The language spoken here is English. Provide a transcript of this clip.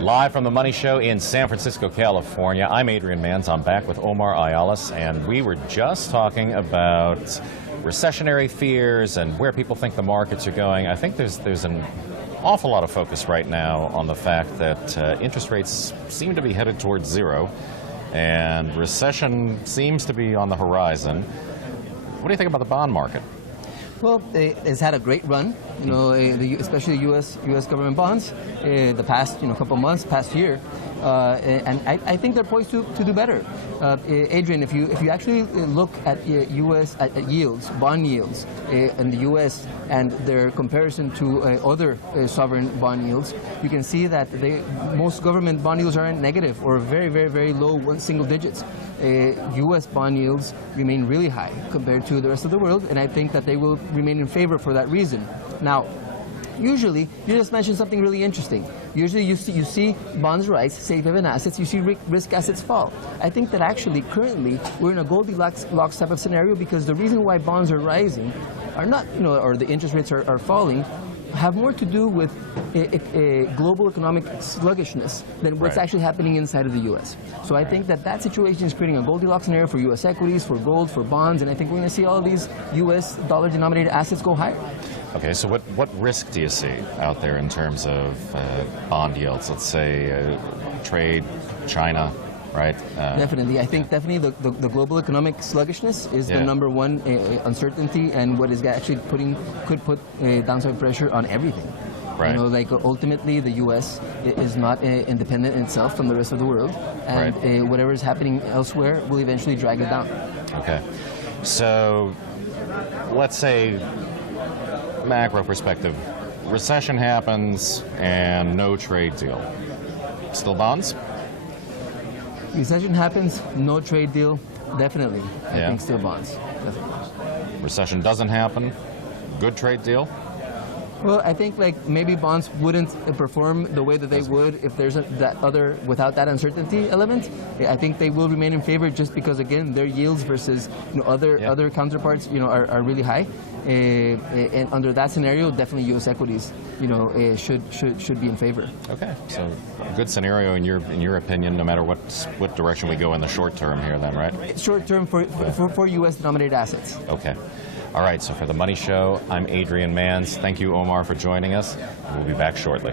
Live from the Money Show in San Francisco, California. I'm Adrian Manns. I'm back with Omar Ayales, and we were just talking about recessionary fears and where people think the markets are going. I think there's an awful lot of focus right now on the fact that interest rates seem to be headed towards zero, and recession seems to be on the horizon. What do you think about the bond market? Well, it's had a great run, especially U.S. government bonds, the past couple months, past year, and I think they're poised to do better. Adrian, if you actually look at U.S. yields, bond yields in the U.S. and their comparison to other sovereign bond yields, you can see that most government bond yields are in negative or very, very, very low single digits. U.S. bond yields remain really high compared to the rest of the world, and I think that they will remain in favor for that reason. Now, usually, you just mentioned something really interesting. Usually you see bonds rise, safe haven assets, you see risk assets fall. I think that actually, currently, we're in a Goldilocks type of scenario, because the reason why bonds are rising are not, or the interest rates are falling, have more to do with a global economic sluggishness than what's actually happening inside of the U.S. So I think that situation is creating a Goldilocks scenario for U.S. equities, for gold, for bonds, and I think we're going to see all of these U.S. dollar-denominated assets go higher. Okay, so what risk do you see out there in terms of bond yields? Let's say trade, China, right? Definitely. I think definitely the global economic sluggishness is the number one uncertainty, and what is actually could put downside pressure on everything. Right. Ultimately, the U.S. is not independent in itself from the rest of the world, and whatever is happening elsewhere will eventually drag it down. Okay. So, let's say, macro perspective, recession happens and no trade deal. Still bonds? Recession happens, no trade deal, definitely. I think still bonds. Definitely. Recession doesn't happen, good trade deal? Well, I think maybe bonds wouldn't perform the way that they would if there's without that uncertainty element. I think they will remain in favor just because, again, their yields versus other counterparts are really high. And under that scenario, definitely U.S. equities should be in favor. Okay, so a good scenario in your opinion, no matter what direction we go in the short term here, then, right? Short term for U.S. denominated assets. Okay. All right, so for the Money Show, I'm Adrian Manns. Thank you, Omar, for joining us. We'll be back shortly.